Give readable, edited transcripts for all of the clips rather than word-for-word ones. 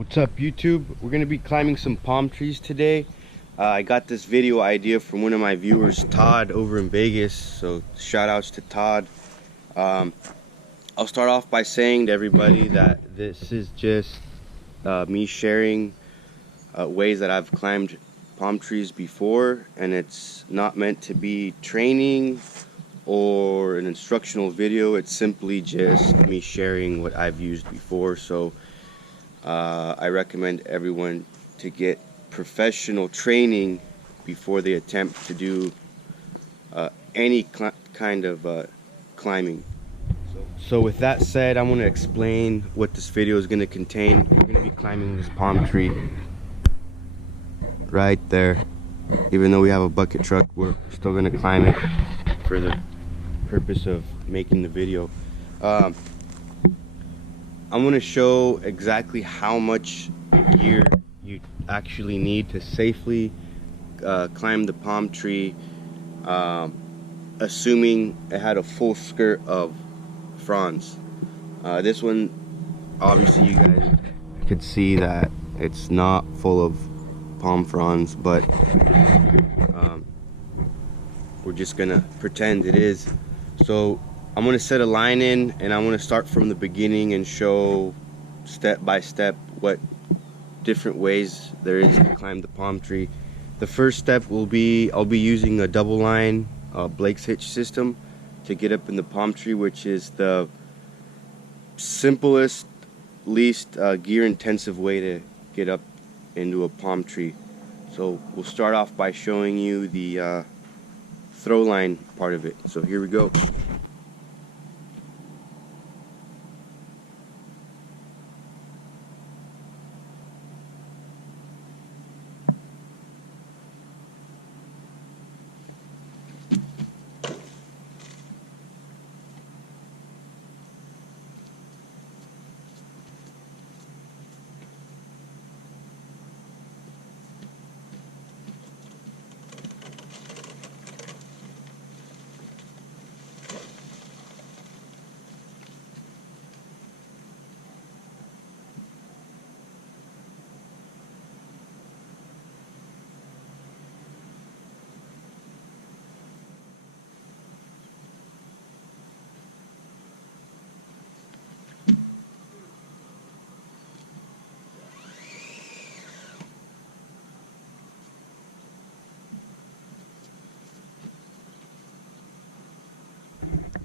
What's up, YouTube? We're gonna be climbing some palm trees today. I got this video idea from one of my viewers, Todd, over in Vegas, so shout outs to Todd. I'll start off by saying to everybody that this is just me sharing ways that I've climbed palm trees before, and it's not meant to be training or an instructional video. It's simply just me sharing what I've used before. So I recommend everyone to get professional training before they attempt to do any kind of climbing. So with that said, I'm going to explain what this video is going to contain. We're going to be climbing this palm tree right there. Even though we have a bucket truck, we're still going to climb it for the purpose of making the video. I'm going to show exactly how much gear you actually need to safely climb the palm tree, assuming it had a full skirt of fronds. This one, obviously you guys could see that it's not full of palm fronds, but we're just gonna pretend it is. So I'm going to set a line in, and I'm going to start from the beginning and show step by step what different ways there is to climb the palm tree. The first step will be, I'll be using a double line Blake's hitch system to get up in the palm tree, which is the simplest, least gear intensive way to get up into a palm tree. So we'll start off by showing you the throw line part of it. So here we go.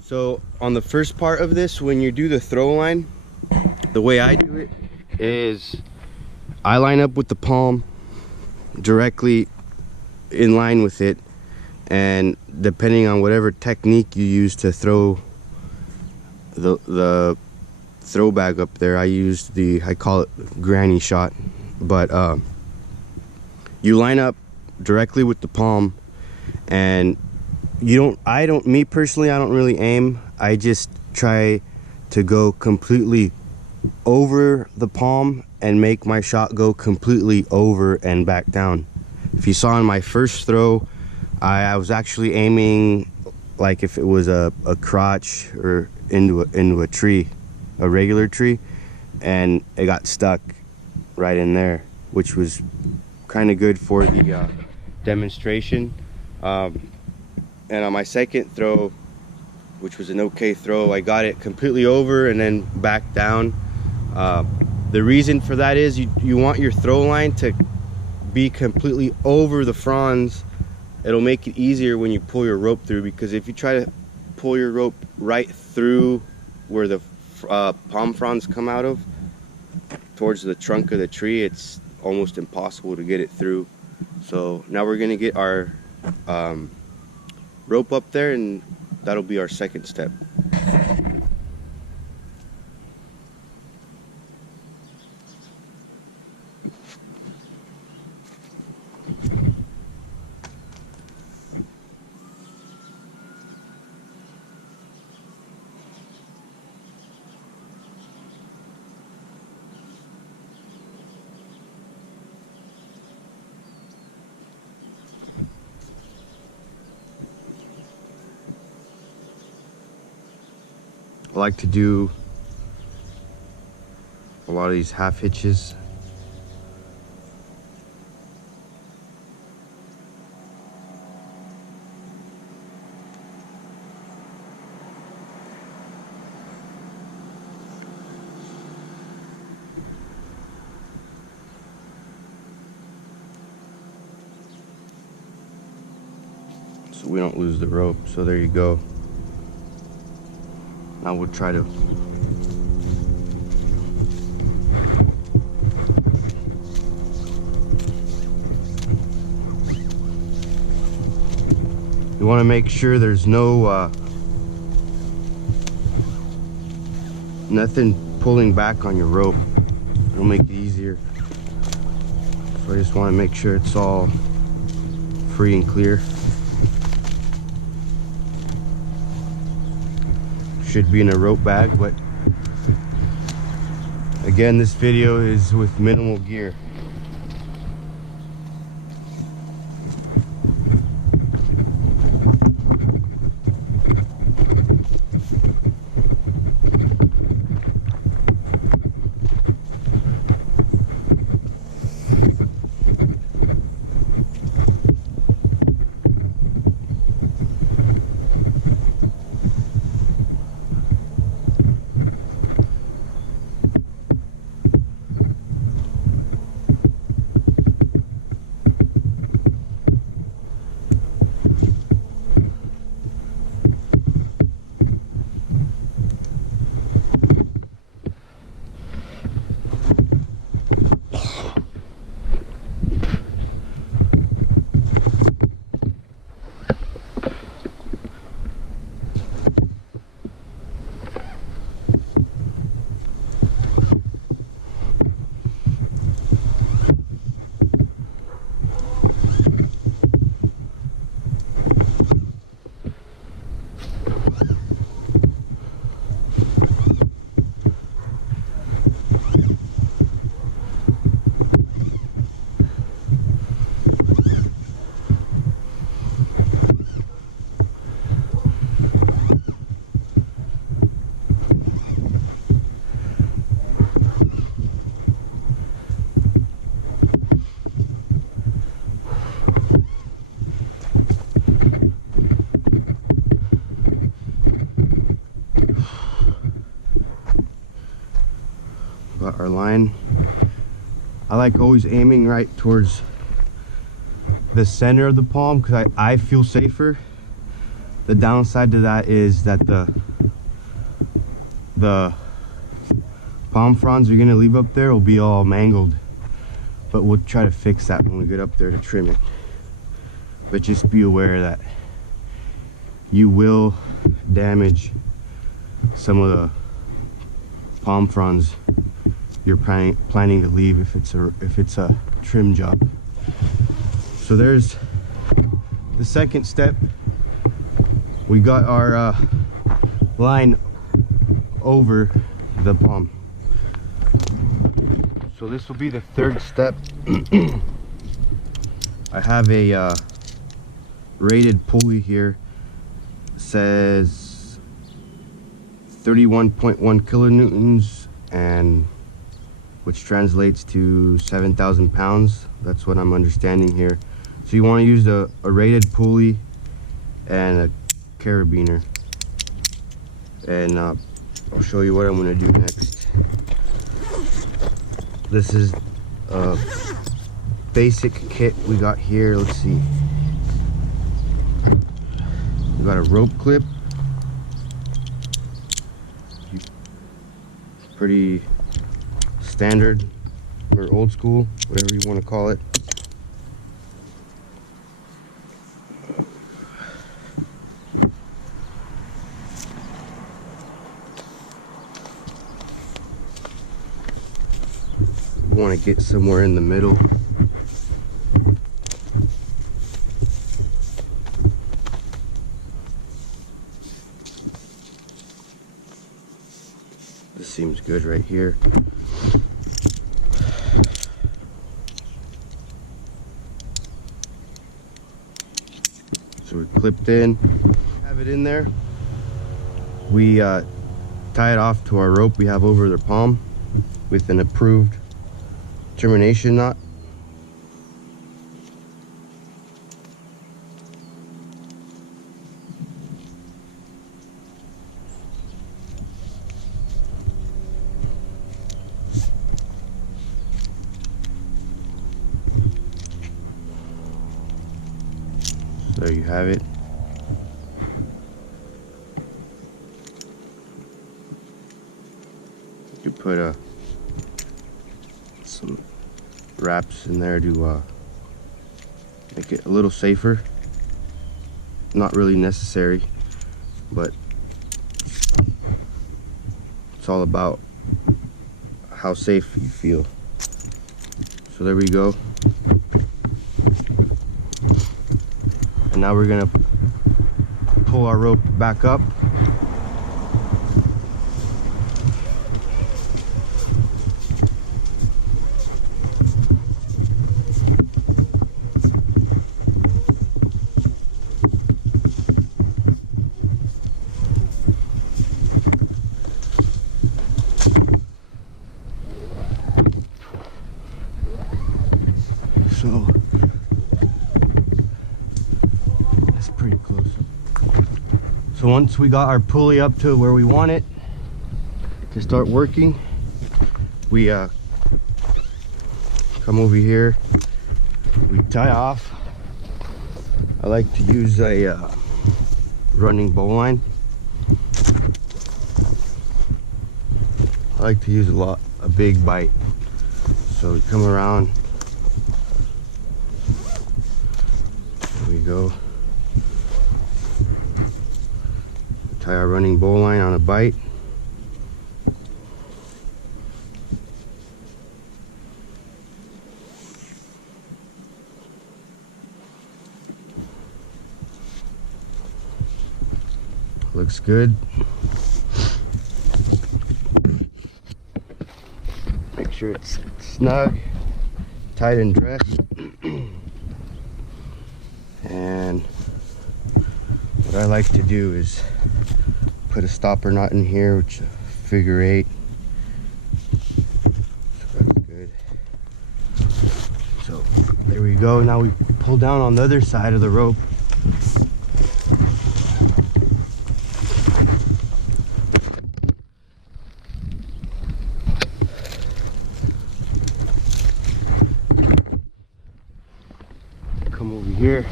So on the first part of this, when you do the throw line, the way I do it is I line up with the palm directly in line with it, and depending on whatever technique you use to throw the throw bag up there, I call it granny shot, but you line up directly with the palm, and me personally, I don't really aim. I just try to go completely over the palm and make my shot go completely over and back down. If you saw in my first throw, I was actually aiming like if it was a crotch or into a tree, a regular tree, and it got stuck right in there, which was kind of good for the demonstration. And on my second throw, which was an okay throw, I got it completely over and then back down. The reason for that is you want your throw line to be completely over the fronds. It'll make it easier when you pull your rope through, because if you try to pull your rope right through where the palm fronds come out of, towards the trunk of the tree, it's almost impossible to get it through. So now we're gonna get our rope up there, and that'll be our second step. I like to do a lot of these half hitches so we don't lose the rope. So there you go. Now we'll try to you want to make sure there's no nothing pulling back on your rope. It'll make it easier. So I just want to make sure it's all free and clear. Should be in a rope bag, but again, this video is with minimal gear. Got our line. I like always aiming right towards the center of the palm because I feel safer. The downside to that is that the palm fronds you're gonna leave up there will be all mangled, but we'll try to fix that when we get up there to trim it. But just be aware that you will damage some of the palm fronds you're planning to leave if it's a trim job. So there's the second step. We got our line over the palm. So this will be the third step. I have a rated pulley here. It says 31.1 kilonewtons, and which translates to 7,000 pounds. That's what I'm understanding here. So you want to use a rated pulley and a carabiner. And I'll show you what I'm going to do next. This is a basic kit we got here. Let's see. We got a rope clip. Pretty standard or old school, whatever you want to call it. You want to get somewhere in the middle. This seems good right here. So we're clipped in, have it in there. We tie it off to our rope we have over the palm with an approved termination knot. There you have it. put some wraps in there to make it a little safer. Not really necessary, but it's all about how safe you feel. So there we go. And now we're gonna pull our rope back up. So that's pretty close. So once we got our pulley up to where we want it to start working, we come over here, we tie off. I like to use a running bowline. I like to use a big bite. So we come around. There we go. Tie our running bowline on a bite. Looks good. Make sure it's snug, tight and dressed. And what I like to do is put a stopper knot in here, which is a figure 8. So that's good. So there we go. Now we pull down on the other side of the rope. Come over here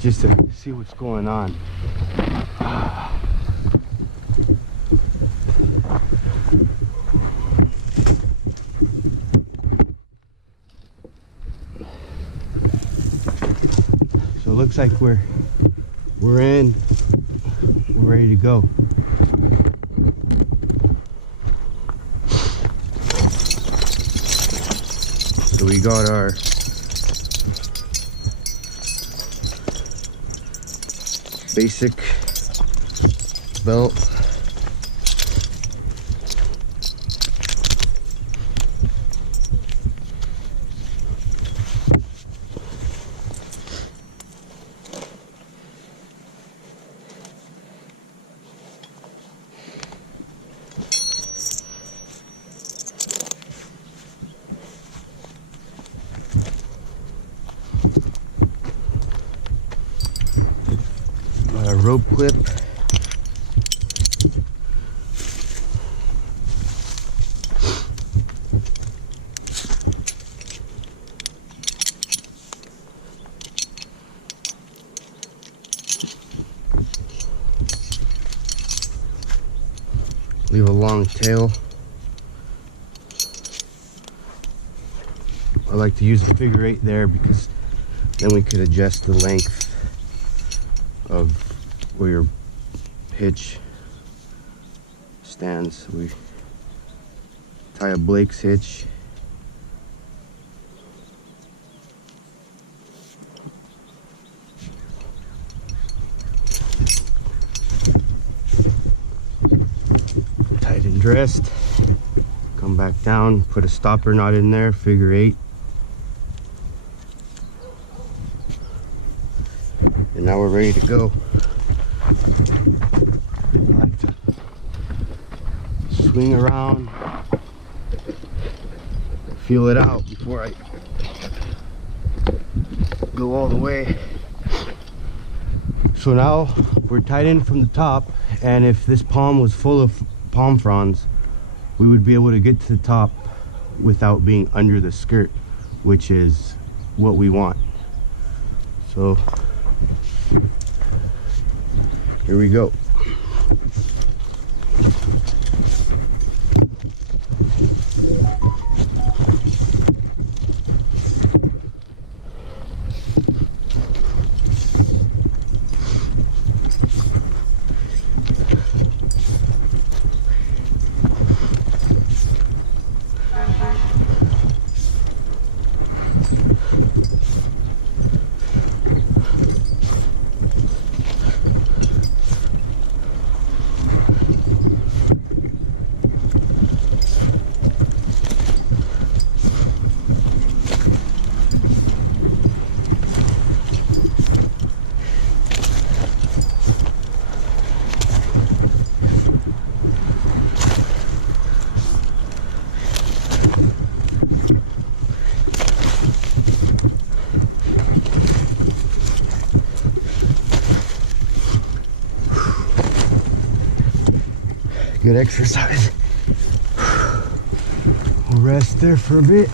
just to see what's going on. So it looks like we're in, we're ready to go. So we got our basic belt. A rope clip. Leave a long tail. I like to use a figure 8 there because then we could adjust the length of where your hitch stands. We tie a Blake's hitch. Tight and dressed. Come back down, put a stopper knot in there, figure 8. And now we're ready to go. I like to swing around, feel it out before I go all the way. So now we're tied in from the top, and if this palm was full of palm fronds, we would be able to get to the top without being under the skirt, which is what we want. So here we go. Good exercise. We'll rest there for a bit.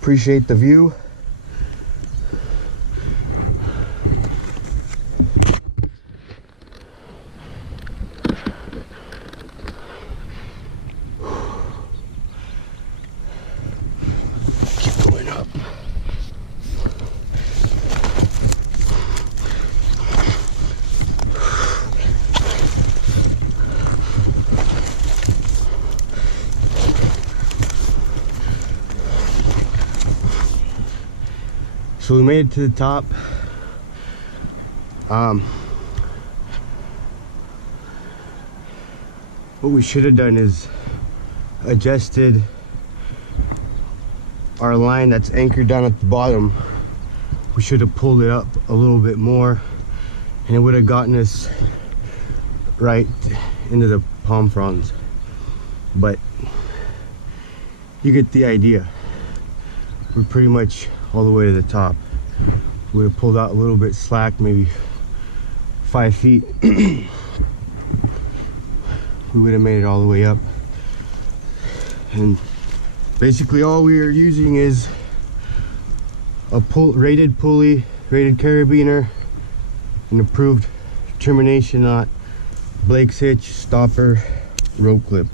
Appreciate the view. Keep going up. So we made it to the top. What we should have done is adjusted our line that's anchored down at the bottom. We should have pulled it up a little bit more, and it would have gotten us right into the palm fronds. But you get the idea. We're pretty much all the way to the top. Would have pulled out a little bit slack, maybe 5 feet. We would have made it all the way up. And basically all we are using is a rated pulley, rated carabiner, an approved termination knot, Blake's hitch, stopper, rope clip,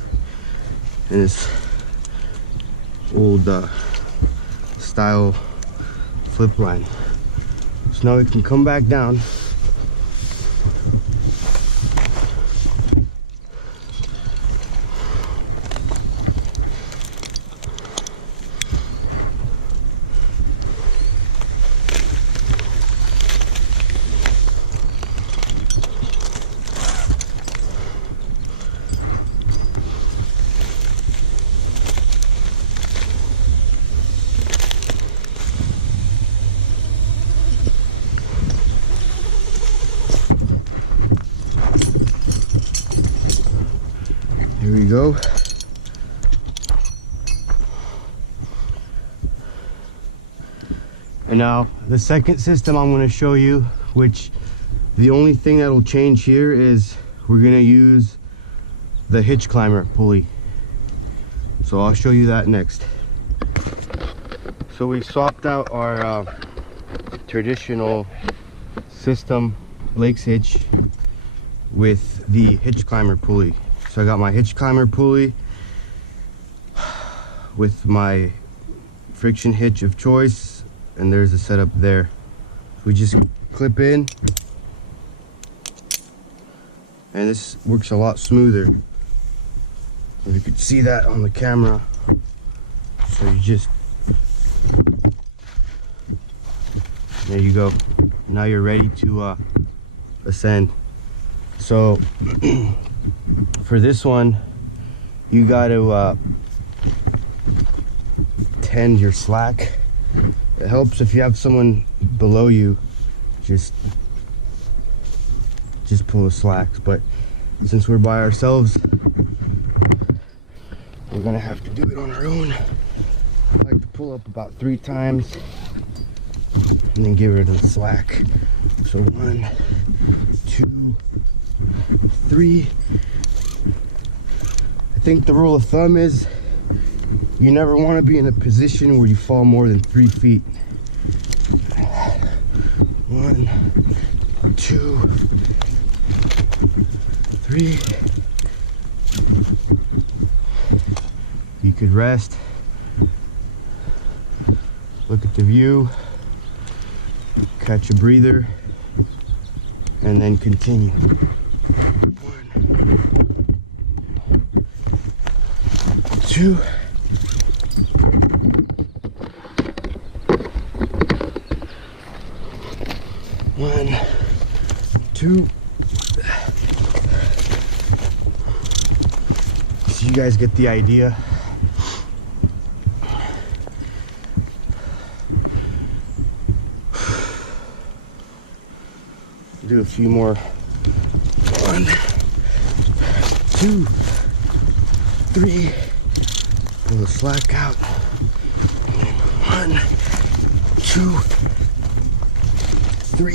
and this old style flip line. So now we can come back down. Here we go. And now the second system I'm going to show you, which the only thing that will change here is we're going to use the hitch climber pulley. So I'll show you that next. So we swapped out our traditional system Blake's hitch with the hitch climber pulley. So I got my hitch climber pulley with my friction hitch of choice, and there's a setup there. So we just clip in, and this works a lot smoother. You could see that on the camera. So you just, there you go. Now you're ready to ascend. So for this one, you got to tend your slack. It helps if you have someone below you, just pull the slacks. But since we're by ourselves, we're gonna have to do it on our own. I like to pull up about 3 times and then give it a slack. So 1, 2, 3. I think the rule of thumb is you never want to be in a position where you fall more than 3 feet. 1, 2, 3. You could rest, look at the view, catch a breather, and then continue. 1, 2. 1, 2. So you guys get the idea. Do a few more. 1, 2, 3. Pull the slack out. 1, 2, 3.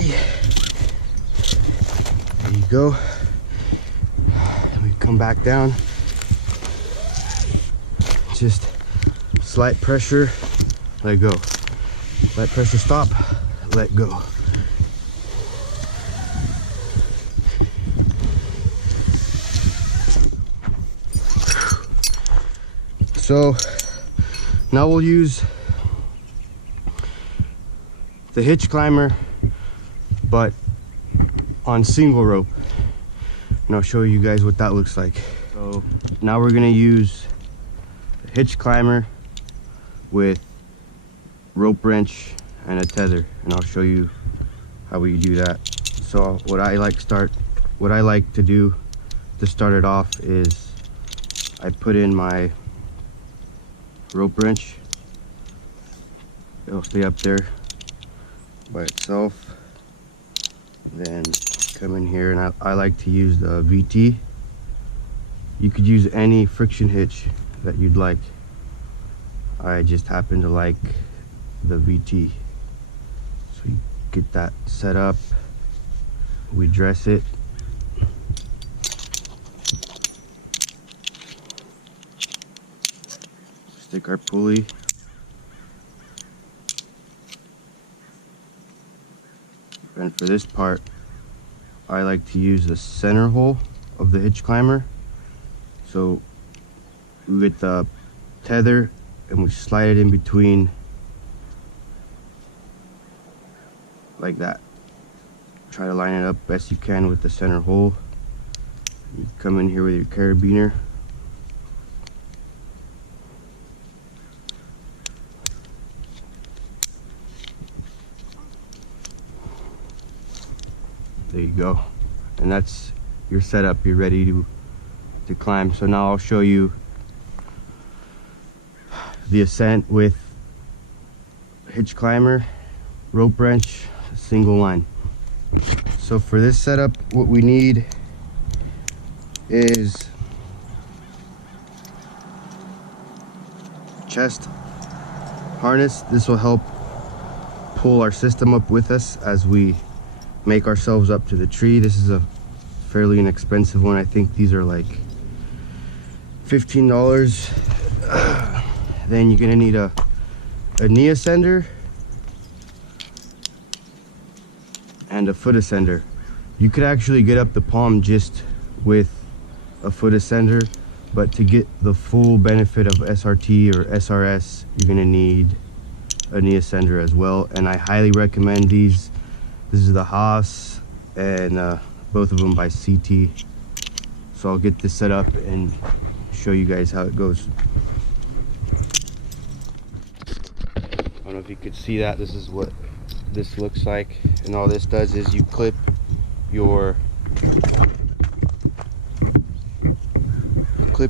There you go. We come back down. Just slight pressure, let go. Slight pressure, stop, let go. So now we'll use the hitch climber, but on single rope, and I'll show you guys what that looks like. So now we're gonna use the hitch climber with rope wrench and a tether, and I'll show you how we do that. So what I like to do to start it off is I put in my rope wrench. It'll stay up there by itself. Then come in here, and I like to use the VT. You could use any friction hitch that you'd like. I just happen to like the VT. So you get that set up, we dress it. Stick our pulley. And for this part, I like to use the center hole of the hitch climber. So we get the tether and we slide it in between like that. Try to line it up best you can with the center hole. You come in here with your carabiner. There you go. And that's your setup. You're ready to climb. So now I'll show you the ascent with hitch climber, rope wrench, single line. So for this setup, what we need is chest harness. This will help pull our system up with us as we make ourselves up to the tree. This is a fairly inexpensive one. I think these are like $15. Then you're gonna need a knee ascender and a foot ascender. You could actually get up the palm just with a foot ascender, but to get the full benefit of SRT or SRS, you're gonna need a knee ascender as well. And I highly recommend these. This is the Haas, and both of them by CT. So I'll get this set up and show you guys how it goes. I don't know if you could see that. This is what this looks like, and all this does is you clip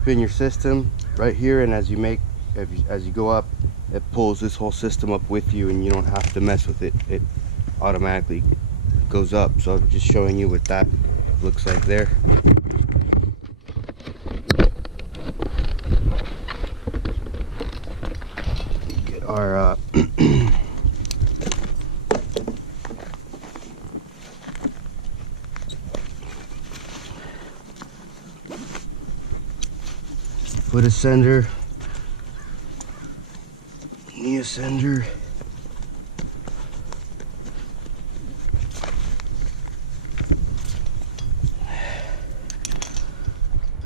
in your system right here, and as you go up, it pulls this whole system up with you, and you don't have to mess with it. It automatically goes up. So I'm just showing you what that looks like there. Get our foot ascender, knee ascender,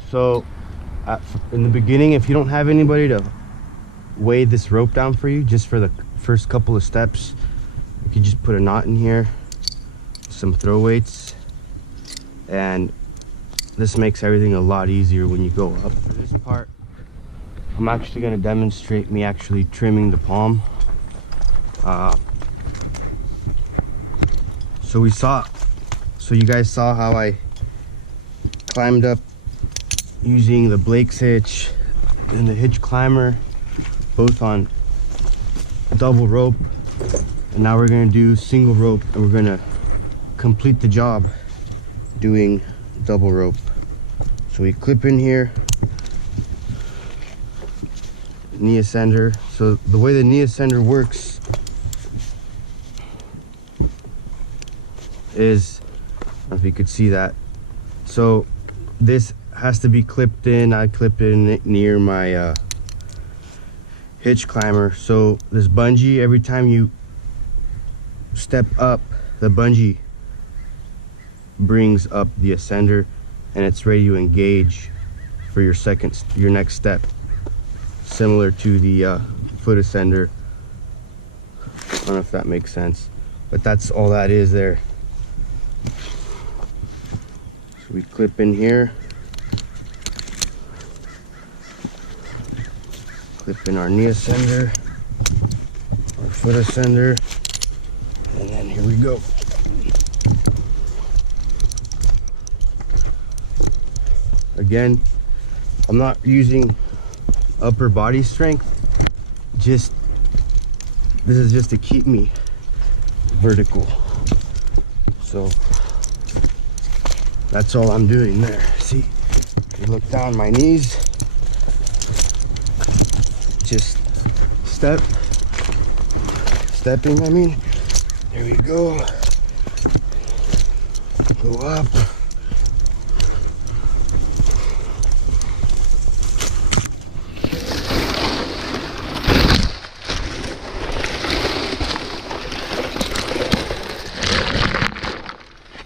So in the beginning, if you don't have anybody to weigh this rope down for you, just for the first couple of steps, you can just put a knot in here, some throw weights, and this makes everything a lot easier when you go up. For this part, I'm actually going to demonstrate me actually trimming the palm. So you guys saw how I climbed up using the Blake's hitch and the hitch climber, both on double rope, and now we're going to do single rope, and we're going to complete the job doing double rope. So we clip in here, knee ascender. So the way the knee ascender works is, I don't know if you could see that. So this has to be clipped in. I clip in near my hitch climber. So this bungee, every time you step up, the bungee brings up the ascender, and it's ready to engage for your next step, similar to the foot ascender. I don't know if that makes sense, but that's all that is there. So we clip in here, clip in our knee ascender, our foot ascender, and then here we go. Again, I'm not using upper body strength, this is just to keep me vertical. So that's all I'm doing there. See, you look down my knees, just stepping, I mean, there we go up.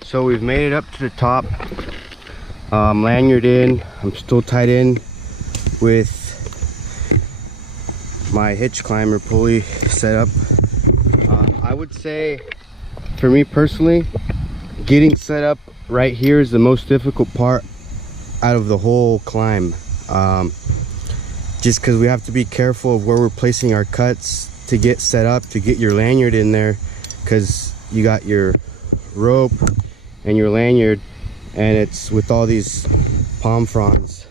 So we've made it up to the top. Lanyard in. I'm still tied in with my hitch climber pulley set up. I would say, for me personally, getting set up right here is the most difficult part out of the whole climb. Just because we have to be careful of where we're placing our cuts to get set up, to get your lanyard in there, because you got your rope and your lanyard, and it's with all these palm fronds,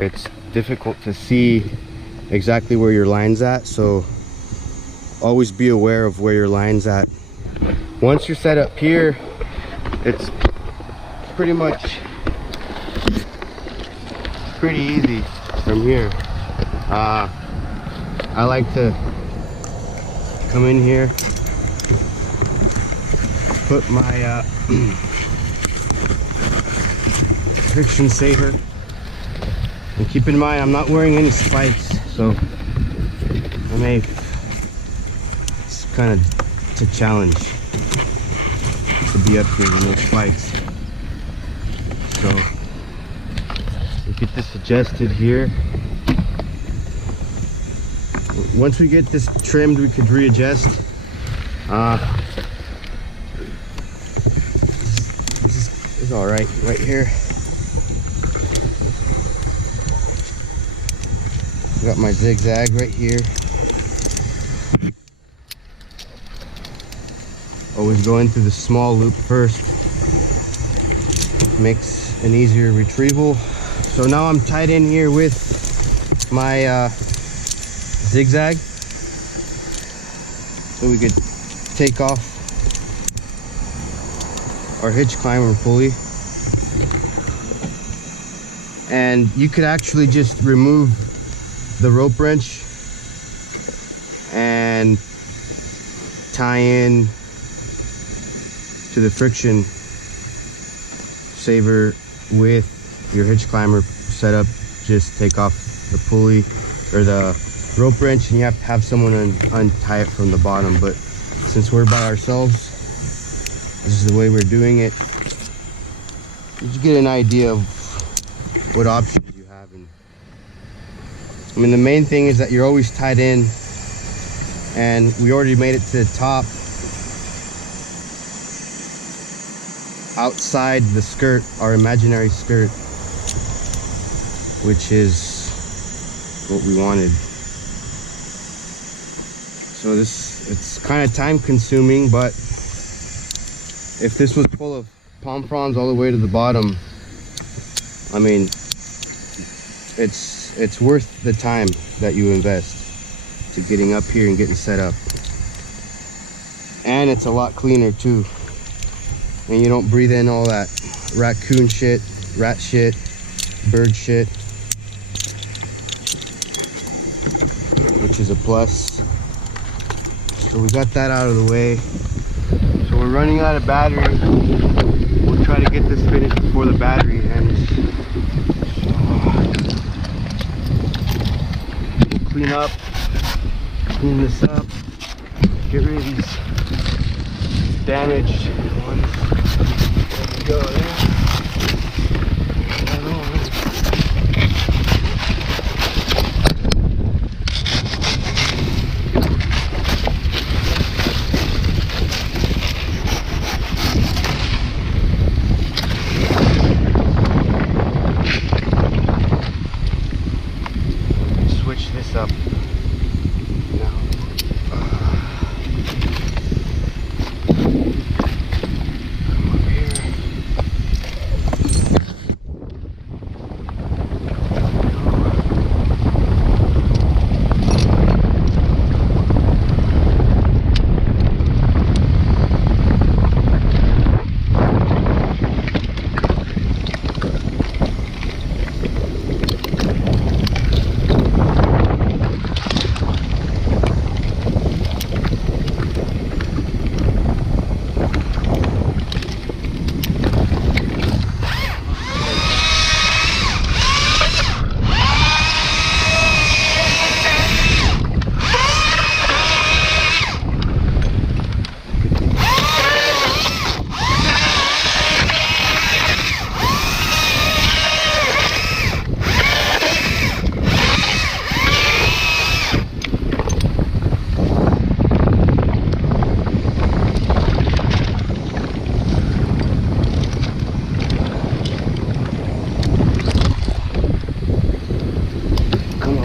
it's difficult to see exactly where your line's at. So always be aware of where your line's at. Once you're set up here, it's pretty easy from here. I like to come in here, put my friction saver, and keep in mind I'm not wearing any spikes, so it's kind of a challenge to be up here with no spikes. So we get this adjusted here. Once we get this trimmed, we could readjust. This is all right here. Got my zigzag right here. Always go into the small loop first. Makes an easier retrieval. So now I'm tied in here with my zigzag, so we could take off our hitch climber pulley. And you could actually just remove the rope wrench and tie in to the friction saver with your hitch climber set up. Just take off the pulley or the rope wrench, and you have to have someone untie it from the bottom. But since we're by ourselves, this is the way we're doing it. You get an idea of what options you have. And I mean, the main thing is that you're always tied in, and we already made it to the top outside the skirt, our imaginary skirt, which is what we wanted. So it's kind of time consuming, but if this was full of palm fronds all the way to the bottom, I mean, it's worth the time that you invest to getting up here and getting set up. And it's a lot cleaner too, and you don't breathe in all that raccoon shit, rat shit, bird shit, which is a plus. So we got that out of the way. So we're running out of battery. We'll try to get this finished before the battery ends. So we'll clean this up, get rid of these damaged ones. There we go. There. Switch this up.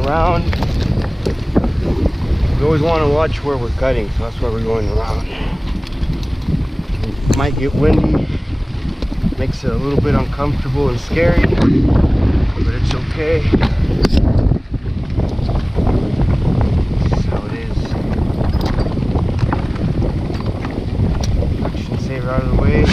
Around. We always want to watch where we're cutting, so that's why we're going around. It might get windy, makes it a little bit uncomfortable and scary, but it's okay. That's how it is. Action saver out of the way.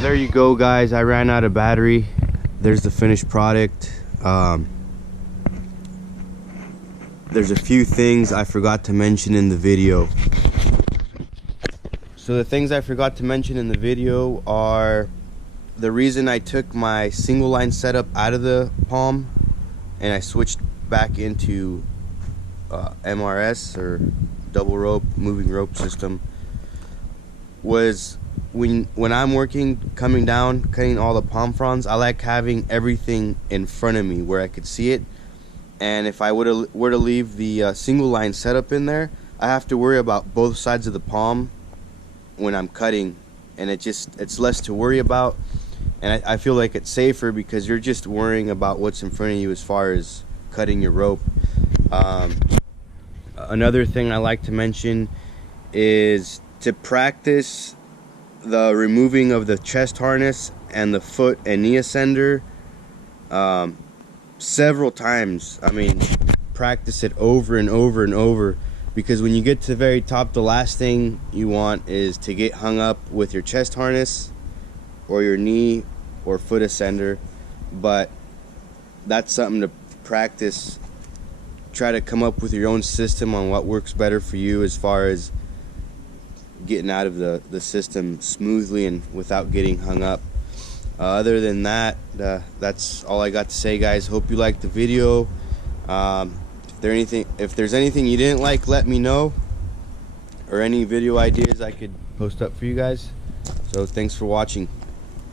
There you go, guys. I ran out of battery. There's the finished product. There's a few things I forgot to mention in the video. So the things I forgot to mention in the video are the reason I took my single line setup out of the palm and I switched back into MRS, or double rope, moving rope system, was when I'm working, coming down, cutting all the palm fronds, I like having everything in front of me where I could see it. And if I were to leave the single line setup in there, I have to worry about both sides of the palm when I'm cutting, and it's less to worry about, and I feel like it's safer because you're just worrying about what's in front of you as far as cutting your rope. Another thing I like to mention is to practice the removing of the chest harness and the foot and knee ascender several times. I mean, practice it over and over and over, because when you get to the very top, the last thing you want is to get hung up with your chest harness or your knee or foot ascender. But that's something to practice. Try to come up with your own system on what works better for you as far as getting out of the system smoothly and without getting hung up. Other than that, that's all I got to say, guys. Hope you liked the video. If there's anything you didn't like, let me know, or any video ideas I could post up for you guys. So thanks for watching.